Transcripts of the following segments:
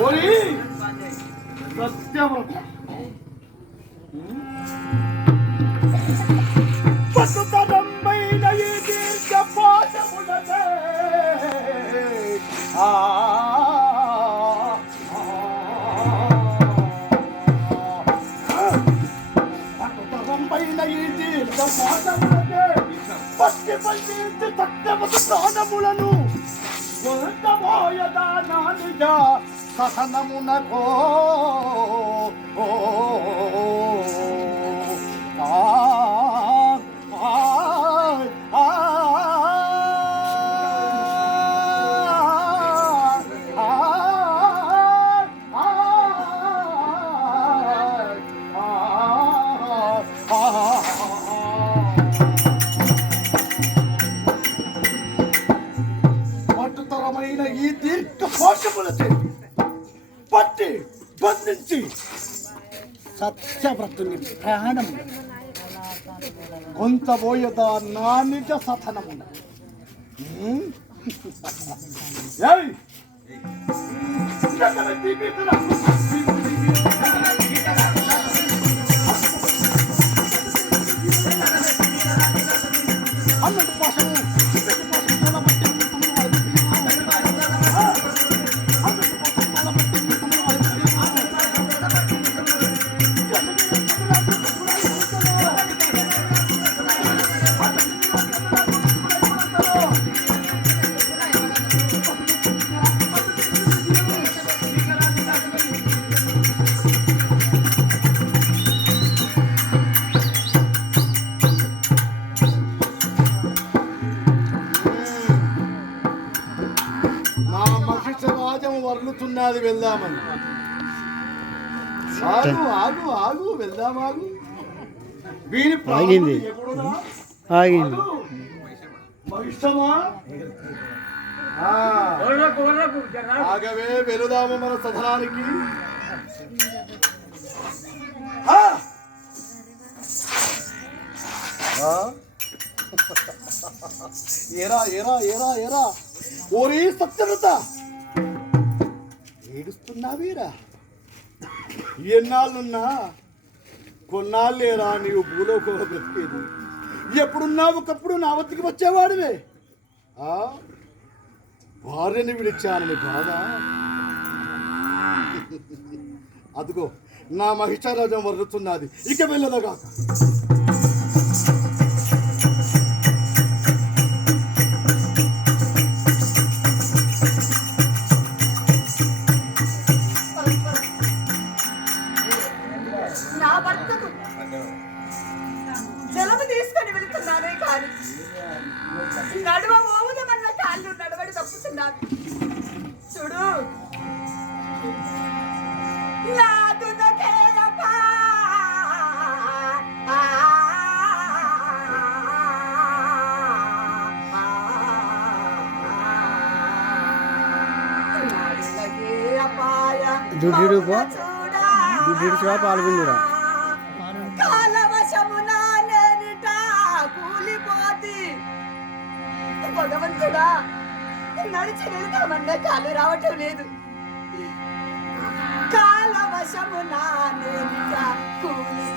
ఓరి సత్యవ్రత పట్టుతరంబైన 我恨他，我也打他的家，打死那木那狗。సత్యవ్రతుని ప్రాణం కొంత పోయేదా నా నిజ సథనమున ఏయ్! వర్లుతున్నది వెళ్దామని. ఆగు ఆగు ఆగు వెళ్దాం ఆగు ఆగింది. ఆగింది. ఆగవే వెళదాము మన సదనానికి? ఏరా ఏరా ఏరా ఏరా. ఓరి సత్యవ్రత. ఏడుస్తున్నావేరా ఎన్నాళ్ళున్నా కొన్నాళ్ళేరా నీవు భూలోకో బ్రతికేది. ఎప్పుడున్నా ఒకప్పుడు నా వద్దకి వచ్చేవాడివే. ఆ? భార్యని విడిచానని బాధ? అదిగో నా మహిషారాజం వరుతున్నది ఇక వెళ్ళదగాక. జలము తీసుకొని వెళుతున్నానే కాని నడువ మోముదమన్న కాళ్ళు నడవడి తప్పుతున్నాను చూడు. చూడా, పాల్గొండురా. నడిచి వెళ్తామన్న కాలు రావటం లేదు. కాలవశము నా కూలి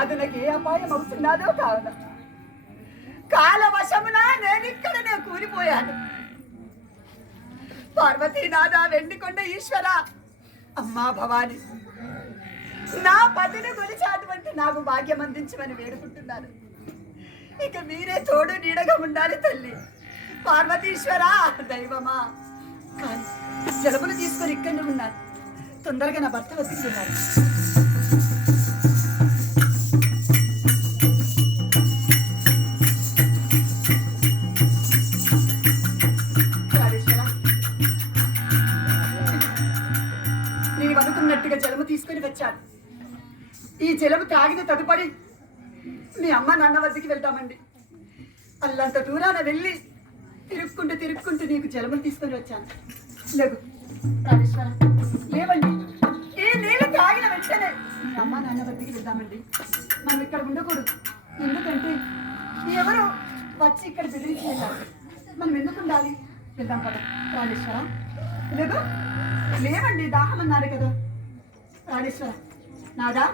సాధనకి ఏ అపాయం అవుతున్నాదో కావున. కాలవశమున నేనిక్కడనే కూలిపోయాను. పార్వతీనాథ వెండికొండ ఈశ్వర అమ్మా భవాని నా పతిని కొలిచాటువంటి నాకు భాగ్యం అందించమని వేడుకుంటున్నాను. ఇక మీరే తోడు నీడగా ఉండాలి తల్లి. పార్వతీశ్వర దైవమా. కానీ జలుబులు తీసుకొని ఇక్కడ ఉన్నాను. తొందరగా నా భర్త వెతుకుతున్నారు తీసుకొని వచ్చాను. ఈ జలము తాగిన తదుపరి మీ అమ్మ నాన్న వద్దకి వెళ్తామండి. అల్లంత దూరాన వెళ్ళి తిరుక్కుంటూ తిరుక్కుంటూ నీకు జలములు తీసుకొని వచ్చాను. లేదు రాజేశ్వర లేవండి. ఈ నీళ్ళు తాగిన వెంటనే మీ అమ్మ నాన్న వద్దకి వెళ్దామండి మనం ఇక్కడ ఉండకూడదు. ఎందుకంటే ఎవరు వచ్చి ఇక్కడ బెదిరించి వెళ్ళాలి మనం ఎందుకు ఉండాలి? వెళ్దాం కదా రాజేశ్వర లేదు లేవండి దాహం అన్నారు కదా. రాజేశ్వర నాదా?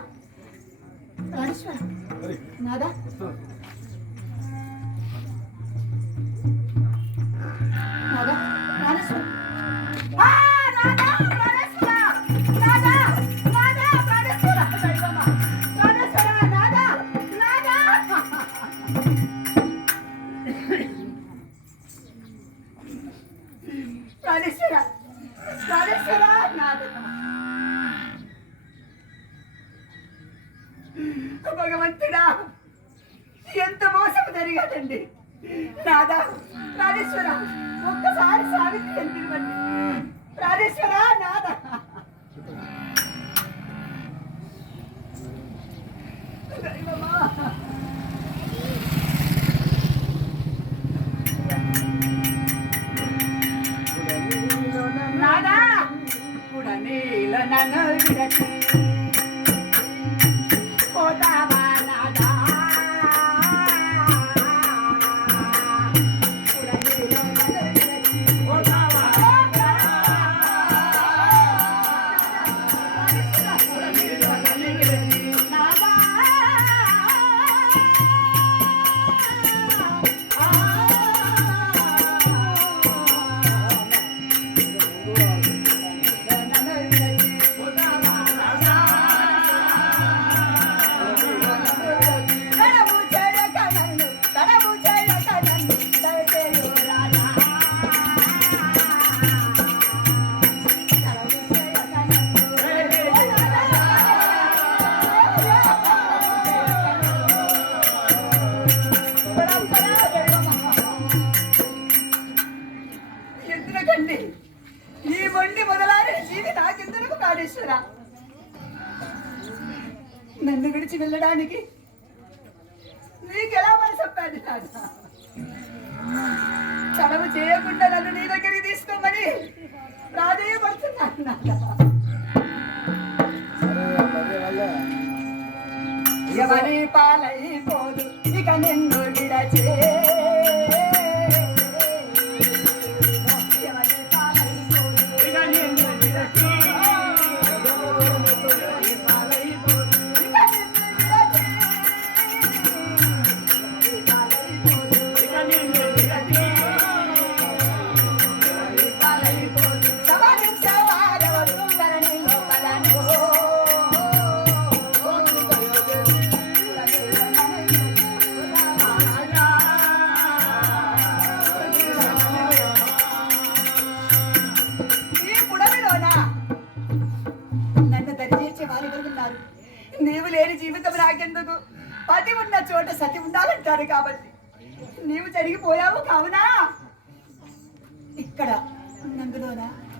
రాజేశ్వర నాదా? నాదా? భగవంతుడా ఎంత మోసం జరిగదండి నాదా రాజేశ్వర ఒక్కసారి సావిత్రి అని పిలవండి రాజేశ్వర నాదా. దైవమా నాదా కుడనీల నన్ను విడతీ. నీకెలా మనసు చడవు చేయకుండా నన్ను నీ దగ్గరికి తీసుకోమని ప్రాధేయపడుతున్నాను ఎవరి పాలైపోదు ఇక నిన్ను విడచే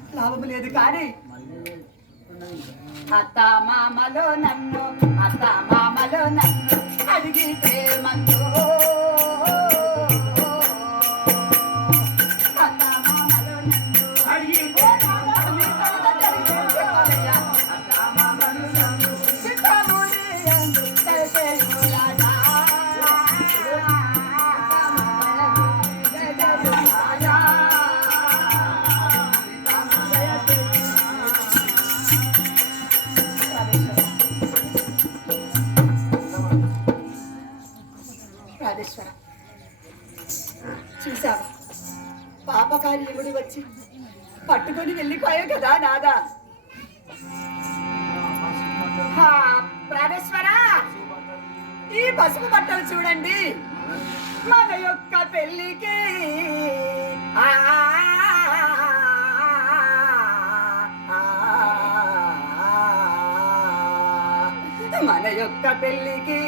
నందులోనా లాభము లేదు కానీ అత్త మామలో నన్ను అత్త మామలో నన్ను అడిగితే మందు. అనుకుని వెళ్ళిపోయావు కదా నాదా ప్రాణేశ్వర ఈ పసుపు బట్టలు చూడండి మన యొక్క పెళ్ళికి మన యొక్క పెళ్ళికి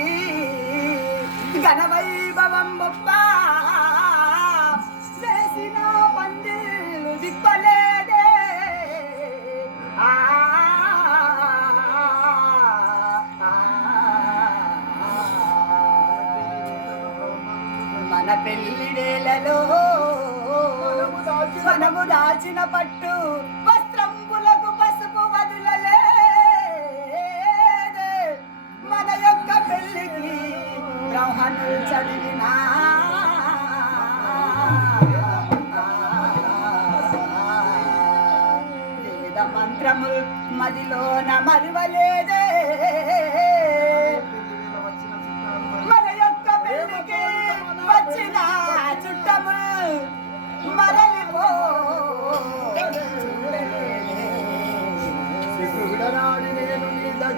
மரணப்பட்டு